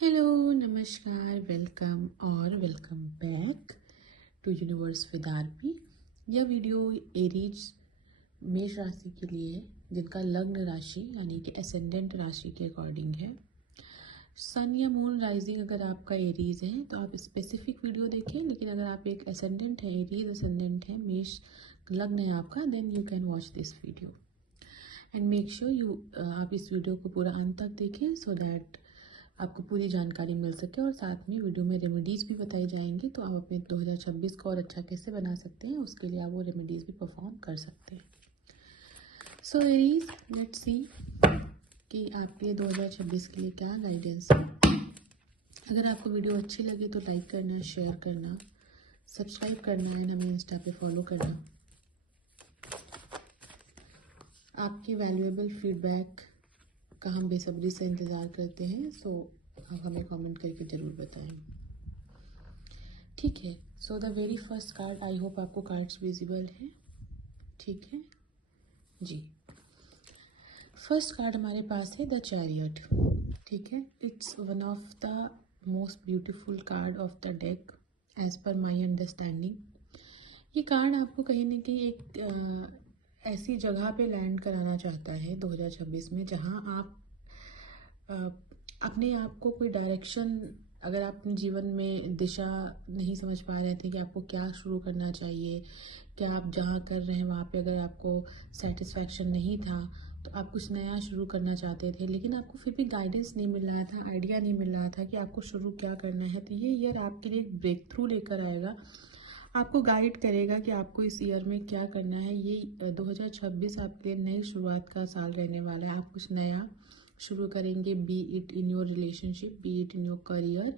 Hello, नमस्कार, welcome back to universe with RP. यह video Aries मेष राशि के लिए है, जिनका लग्न राशि यानी कि एसेंडेंट राशि के अकॉर्डिंग है। सन या मून राइजिंग अगर आपका एरीज है तो आप स्पेसिफिक वीडियो देखें, लेकिन अगर आप एक एसेंडेंट है, एरीज एसेंडेंट है, मेष लग्न है आपका, then you can watch this video and make sure आप इस वीडियो को पूरा अंत तक देखें सो दैट आपको पूरी जानकारी मिल सके। और साथ में वीडियो में रेमेडीज़ भी बताई जाएंगी, तो आप अपने 2026 को और अच्छा कैसे बना सकते हैं उसके लिए आप वो रेमेडीज़ भी परफॉर्म कर सकते हैं। सो एरीज, लेट्स सी कि आपके लिए 2026 के लिए क्या गाइडेंस है। अगर आपको वीडियो अच्छी लगे तो लाइक करना, शेयर करना, सब्सक्राइब करना एंड हमें इंस्टा पे फॉलो करना। आपकी वैल्यूएबल फीडबैक का हम बेसब्री से इंतज़ार करते हैं, सो आप हमें कमेंट करके ज़रूर बताएं। ठीक है, so the very first card, I hope आपको कार्ड्स विजिबल है। ठीक है जी, फर्स्ट कार्ड हमारे पास है द चैरियट। ठीक है, it's one of the most beautiful card of the deck as per my understanding. ये कार्ड आपको कहीं ना कहीं एक ऐसी जगह पे लैंड कराना चाहता है 2026 में, जहां आप अपने आप को कोई डायरेक्शन, अगर आप अपने जीवन में दिशा नहीं समझ पा रहे थे कि आपको क्या शुरू करना चाहिए, क्या आप जहाँ कर रहे हैं वहाँ पे अगर आपको सेटिस्फैक्शन नहीं था तो आप कुछ नया शुरू करना चाहते थे, लेकिन आपको फिर भी गाइडेंस नहीं मिल रहा था, आइडिया नहीं मिल रहा था कि आपको शुरू क्या करना है। तो ये ईयर आपके लिए एक ब्रेक थ्रू लेकर आएगा, आपको गाइड करेगा कि आपको इस ईयर में क्या करना है। ये 2026 आपके लिए नई शुरुआत का साल रहने वाला है। आप कुछ नया शुरू करेंगे, B it in your relationship, B it in your career,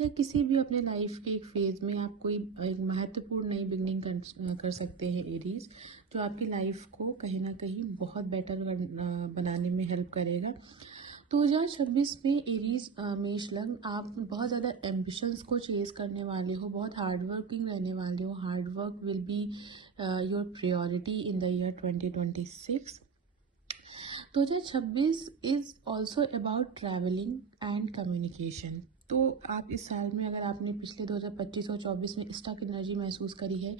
या किसी भी अपने लाइफ के एक फेज में आप कोई एक महत्वपूर्ण नई बिगनिंग कर सकते हैं एरीज, जो आपकी लाइफ को कहीं ना कहीं बहुत बेटर बनाने में हेल्प करेगा। 2026 में एरीज मेष लग्न, आप बहुत ज़्यादा एम्बिशंस को चेज करने वाले हो, बहुत हार्ड वर्किंग रहने वाले हो। Hard work will be your priority in the year 2026। 2026 is also about travelling and communication. तो आप इस साल में, अगर आपने पिछले 2025 और 24 में स्टक एनर्जी महसूस करी है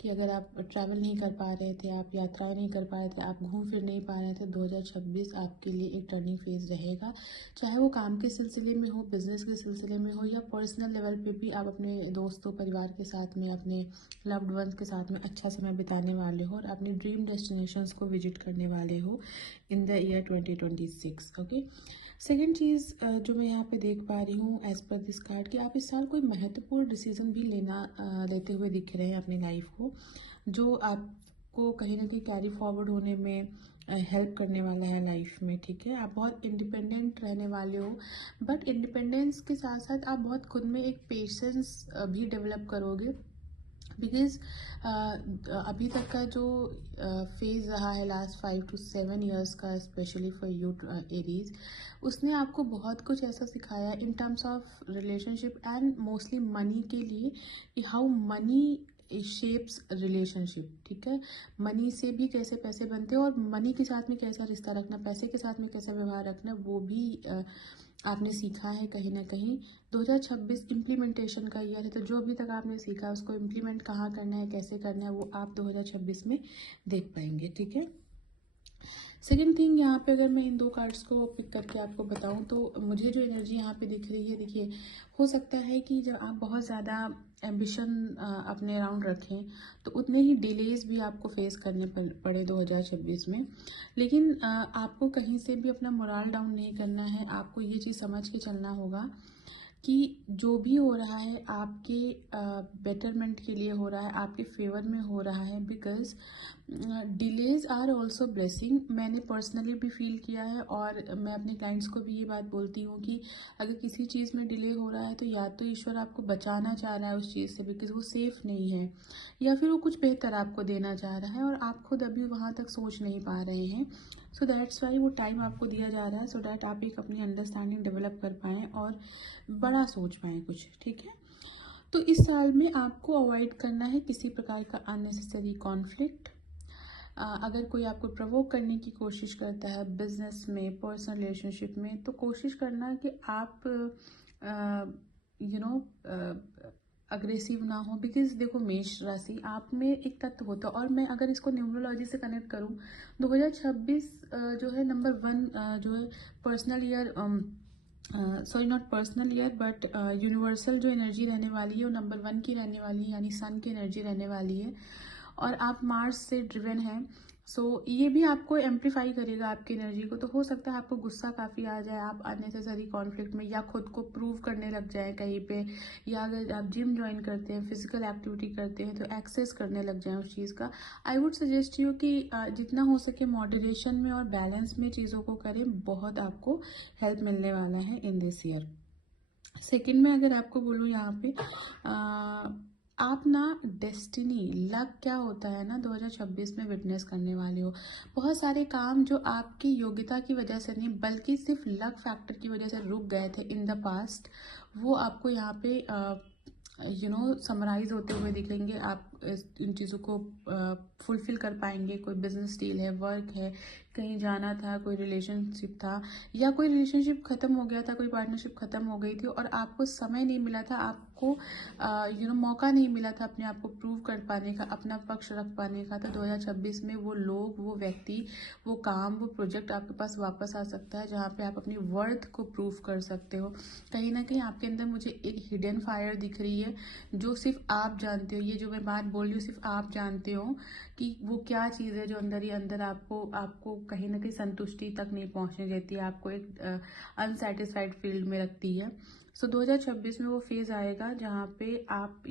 कि अगर आप ट्रैवल नहीं कर पा रहे थे, आप यात्राएं नहीं कर पा रहे थे, आप घूम फिर नहीं पा रहे थे, 2026 आपके लिए एक टर्निंग फेज रहेगा। चाहे वो काम के सिलसिले में हो, बिजनेस के सिलसिले में हो, या पर्सनल लेवल पे भी आप अपने दोस्तों परिवार के साथ में, अपने लव्ड वंस के साथ में अच्छा समय बिताने वाले हो और अपने ड्रीम डेस्टिनेशंस को विजिट करने वाले हो in the year 2026। Okay, second चीज़ जो मैं यहाँ पे देख पा रही हूँ एज पर दिस कार्ड, कि आप इस साल कोई महत्वपूर्ण डिसीजन भी लेते हुए दिख रहे हैं अपनी लाइफ को, जो आपको कहीं ना कहीं कैरी फॉरवर्ड होने में हेल्प करने वाला है लाइफ में। ठीक है, आप बहुत इंडिपेंडेंट रहने वाले हो, बट इंडिपेंडेंस के साथ साथ आप बहुत खुद में एक पेशेंस भी डेवलप करोगे, बिकॉज अभी तक का जो फेज रहा है लास्ट 5 to 7 ईयर्स का, स्पेशली फॉर यू एरीज, उसने आपको बहुत कुछ ऐसा सिखाया in terms of relationship and mostly money के लिए, कि हाउ मनी शेप्स रिलेशनशिप। ठीक है, मनी से भी कैसे पैसे बनते हैं और मनी के साथ में कैसा रिश्ता रखना, पैसे के साथ में कैसा व्यवहार रखना, वो भी आपने सीखा है कहीं ना कहीं। 2026 इम्प्लीमेंटेशन का ईयर है, तो जो अभी तक आपने सीखा उसको इम्प्लीमेंट कहाँ करना है, कैसे करना है, वो आप 2026 में देख पाएंगे। ठीक है, सेकेंड थिंग, यहाँ पे अगर मैं इन दो कार्ड्स को पिक करके आपको बताऊँ तो मुझे जो एनर्जी यहाँ पे दिख रही है, देखिए, हो सकता है कि जब आप बहुत ज़्यादा एम्बिशन अपने अराउंड रखें तो उतने ही डिलेज भी आपको फेस करने पड़े 2026 में, लेकिन आपको कहीं से भी अपना मोरल डाउन नहीं करना है। आपको ये चीज़ समझ के चलना होगा कि जो भी हो रहा है आपके बेटरमेंट के लिए हो रहा है, आपके फेवर में हो रहा है, because delays are also blessing. मैंने पर्सनली भी फील किया है और मैं अपने क्लाइंट्स को भी ये बात बोलती हूँ कि अगर किसी चीज़ में डिले हो रहा है तो या तो ईश्वर आपको बचाना चाह रहा है उस चीज़ से, बिकॉज वो सेफ़ नहीं है, या फिर वो कुछ बेहतर आपको देना चाह रहा है और आप खुद अभी वहाँ तक सोच नहीं पा रहे हैं। सो दैट्स वाई वो टाइम आपको दिया जा रहा है, सो दैट आप एक अपनी अंडरस्टैंडिंग डेवलप कर पाएँ और बड़ा सोच पाएँ कुछ। ठीक है, तो इस साल में आपको अवॉइड करना है किसी प्रकार का अननेसेसरी कॉन्फ्लिक्ट। अगर कोई आपको प्रवोक करने की कोशिश करता है बिजनेस में, पर्सनल रिलेशनशिप में, तो कोशिश करना कि आप अग्रेसिव ना हो, बिकॉज देखो मेष राशि आप में एक तत्व होता है, और मैं अगर इसको न्यूमरोलॉजी से कनेक्ट करूँ 2026 जो है नंबर 1 जो है personal year, sorry not personal year but universal जो एनर्जी रहने वाली है वो नंबर 1 की रहने वाली है, यानी सन की एनर्जी रहने वाली है, और आप मार्स से ड्रिवन हैं। सो ये भी आपको एम्पलीफाई करेगा आपकी एनर्जी को। तो हो सकता है आपको गुस्सा काफ़ी आ जाए, आप अननेसेसरी कॉन्फ्लिक्ट में या खुद को प्रूव करने लग जाए कहीं पे, या अगर आप जिम ज्वाइन करते हैं, फिजिकल एक्टिविटी करते हैं, तो एक्सेस करने लग जाए उस चीज़ का। आई वुड सजेस्ट यू कि जितना हो सके मॉडरेशन में और बैलेंस में चीज़ों को करें, बहुत आपको हेल्प मिलने वाला है इन दिस ईयर। सेकेंड में अगर आपको बोलूँ यहाँ पे आप ना डेस्टिनी, लक क्या होता है ना 2026 में विटनेस करने वाले हो। बहुत सारे काम जो आपकी योग्यता की वजह से नहीं बल्कि सिर्फ लक फैक्टर की वजह से रुक गए थे इन द पास्ट, वो आपको यहाँ पे समराइज होते हुए दिखेंगे। आप इन चीज़ों को फुलफिल कर पाएंगे। कोई बिजनेस डील है, वर्क है, कहीं जाना था, कोई रिलेशनशिप था, या कोई रिलेशनशिप खत्म हो गया था, कोई पार्टनरशिप खत्म हो गई थी और आपको समय नहीं मिला था, आपको मौका नहीं मिला था अपने आप को प्रूव कर पाने का, अपना पक्ष रख पाने का। तो 2026 में वो लोग, वो व्यक्ति, वो काम, वो प्रोजेक्ट आपके पास वापस आ सकता है, जहाँ पे आप अपनी वर्थ को प्रूव कर सकते हो। कहीं ना कहीं आपके अंदर मुझे एक हिडन फायर दिख रही है, जो सिर्फ आप जानते हो। ये जो मैं बात बोल रही हूँ सिर्फ आप जानते हो कि वो क्या चीज़ है जो अंदर ही अंदर आपको कहीं ना कहीं संतुष्टि तक नहीं पहुंचने देती है, आपको एक अनसेटिस्फाइड फील्ड में रखती है। सो 2026 में वो फेज आएगा जहाँ पे आप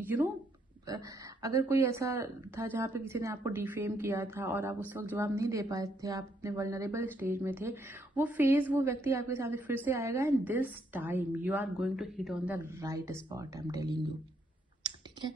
अगर कोई ऐसा था जहाँ पे किसी ने आपको डिफेम किया था और आप उस वक्त जवाब नहीं दे पाए थे, आप अपने वल्नरेबल स्टेज में थे, वो फेज, वो व्यक्ति आपके सामने फिर से आएगा, and this time you are going to hit on the right spot, I am telling you. ठीक है।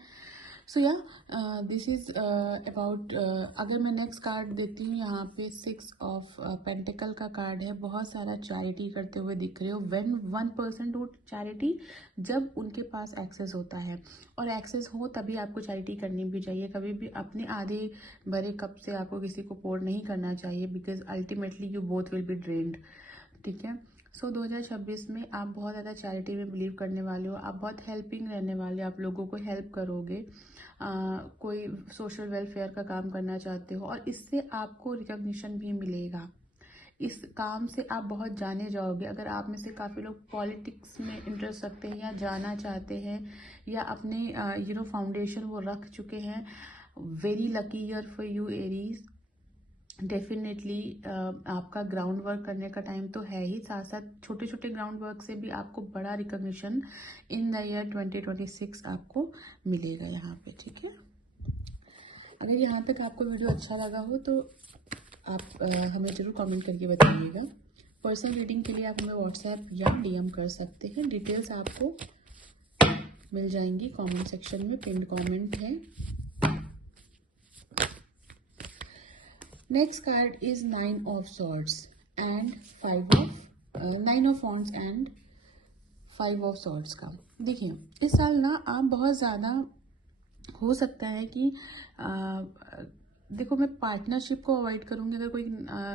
सो या दिस इज अबाउट, अगर मैं नेक्स्ट कार्ड देती हूँ यहाँ पे 6 ऑफ पेंटिकल का कार्ड है। बहुत सारा चैरिटी करते हुए दिख रहे हो। व्हेन 1% डू चैरिटी, जब उनके पास एक्सेस होता है, और एक्सेस हो तभी आपको चैरिटी करनी भी चाहिए। कभी भी अपने आधे भरे कप से आपको किसी को पोर नहीं करना चाहिए, because ultimately you both will be drained. ठीक है। सो 2026 में आप बहुत ज़्यादा चैरिटी में बिलीव करने वाले हो, आप बहुत हेल्पिंग रहने वाले हो, आप लोगों को हेल्प करोगे, कोई सोशल वेलफेयर का काम करना चाहते हो, और इससे आपको रिकॉग्निशन भी मिलेगा। इस काम से आप बहुत जाने जाओगे। अगर आप में से काफ़ी लोग पॉलिटिक्स में इंटरेस्ट रखते हैं या जाना चाहते हैं, या अपने फाउंडेशन वो रख चुके हैं, very lucky year for you Aries. Definitely आपका ग्राउंड वर्क करने का टाइम तो है ही, साथ साथ छोटे छोटे ग्राउंड वर्क से भी आपको बड़ा रिकॉग्निशन इन द ईयर 2026 आपको मिलेगा यहाँ पे। ठीक है। अगर यहाँ तक आपको वीडियो अच्छा लगा हो तो आप हमें जरूर कमेंट करके बताइएगा। पर्सनल रीडिंग के लिए आप हमें व्हाट्सएप या डीएम कर सकते हैं। डिटेल्स आपको मिल जाएंगी कमेंट सेक्शन में, पिन कमेंट है। Next card is 9 of swords and 9 of wands and 5 of swords का। देखिए इस साल ना आप बहुत ज़्यादा, हो सकता है कि देखो मैं पार्टनरशिप को अवॉइड करूँगी। अगर कोई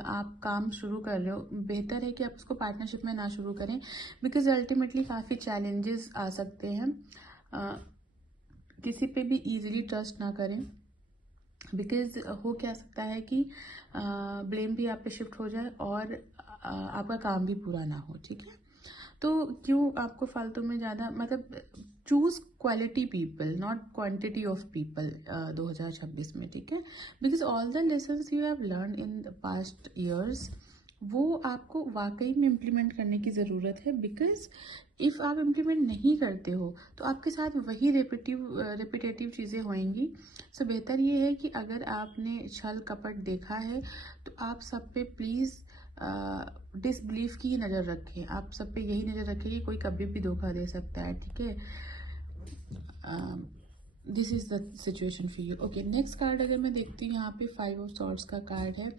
आप काम शुरू कर रहे हो, बेहतर है कि आप उसको पार्टनरशिप में ना शुरू करें, बिकॉज अल्टीमेटली काफ़ी चैलेंजेस आ सकते हैं। किसी पे भी इजीली ट्रस्ट ना करें, बिकॉज हो क्या सकता है कि ब्लेम भी आप पे शिफ्ट हो जाए और आपका काम भी पूरा ना हो। ठीक है। तो क्यों आपको फालतू में ज़्यादा, मतलब choose quality people not quantity of people 2026 में। ठीक है। Because all the lessons you have learn in the past years, वो आपको वाकई में इम्प्लीमेंट करने की ज़रूरत है। बिकॉज इफ़ आप इम्प्लीमेंट नहीं करते हो तो आपके साथ वही रेपिटेटिव चीज़ें होंगी। सो बेहतर ये है कि अगर आपने छल कपट देखा है तो आप सब पे प्लीज़ डिसबिलीफ की नज़र रखें। आप सब पे यही नज़र रखें कि कोई कभी भी धोखा दे सकता है। ठीक है। This is the situation for you. Okay, next card अगर मैं देखती हूँ यहाँ पे 5 ऑफ सॉर्ड्स का कार्ड है।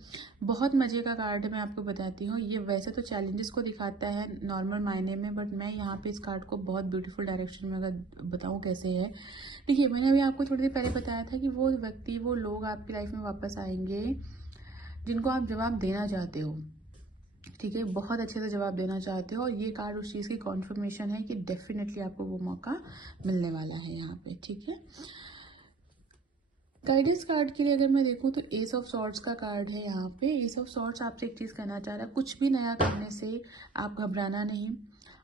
बहुत मज़े का कार्ड है, मैं आपको बताती हूँ। ये वैसे तो चैलेंजेस को दिखाता है नॉर्मल मायने में, बट मैं यहाँ पे इस कार्ड को बहुत ब्यूटीफुल डायरेक्शन में अगर बताऊँ कैसे है। देखिए मैंने अभी आपको थोड़ी देर पहले बताया था कि वो व्यक्ति, वो लोग आपकी लाइफ में वापस आएंगे जिनको आप जवाब देना चाहते हो। ठीक है, बहुत अच्छे से जवाब देना चाहते हो और ये कार्ड उस चीज़ की कॉन्फर्मेशन है कि डेफिनेटली आपको वो मौका मिलने वाला है यहाँ पे। ठीक है, गाइडेंस कार्ड के लिए अगर मैं देखूँ तो एस ऑफ सॉर्ड्स का कार्ड है यहाँ पे। एस ऑफ सॉर्ड्स आपसे एक चीज़ कहना चाह रहा है, कुछ भी नया करने से आप घबराना नहीं।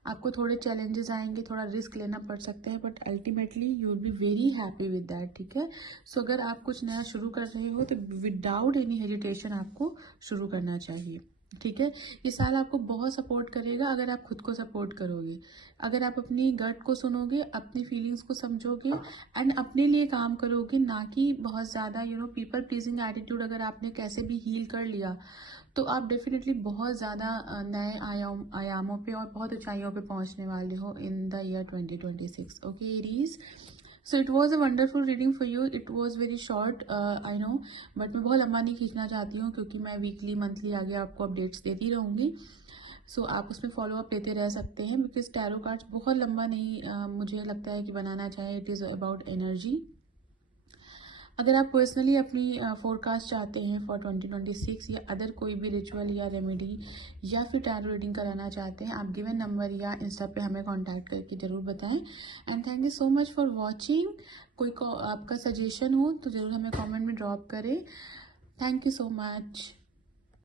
आपको थोड़े चैलेंजेस आएंगे, थोड़ा रिस्क लेना पड़ सकते हैं, but ultimately you will be very happy with that. ठीक है, सो अगर आप कुछ नया शुरू कर रहे हो तो विदाउट एनी हेजिटेशन आपको शुरू करना चाहिए। ठीक है, ये साल आपको बहुत सपोर्ट करेगा अगर आप खुद को सपोर्ट करोगे, अगर आप अपनी गट को सुनोगे, अपनी फीलिंग्स को समझोगे एंड अपने लिए काम करोगे, ना कि बहुत ज़्यादा पीपल प्लीजिंग एटीट्यूड अगर आपने कैसे भी हील कर लिया तो आप डेफिनेटली बहुत ज़्यादा नए आयामों पे और बहुत ऊंचाइयों पे पहुंचने वाले हो in the year 2026। Okay Aries, so it was a wonderful reading for you. It was very short, I know, but मैं बहुत लंबा नहीं खींचना चाहती हूँ क्योंकि मैं वीकली मंथली आगे आपको अपडेट्स देती रहूँगी। सो आप उसमें फॉलो अप लेते रह सकते हैं बिकॉज टैरो कार्ड्स बहुत लंबा नहीं मुझे लगता है कि बनाना चाहिए। It is about energy. अगर आप पर्सनली अपनी फोरकास्ट चाहते हैं फॉर 2026 या अदर कोई भी रिचुअल या रेमेडी या फिर टैरो रीडिंग कराना चाहते हैं, आप गिवन नंबर या इंस्टा पे हमें कांटेक्ट करके ज़रूर बताएं। And thank you so much for watching. कोई आपका सजेशन हो तो ज़रूर हमें कमेंट में ड्रॉप करें। Thank you so much.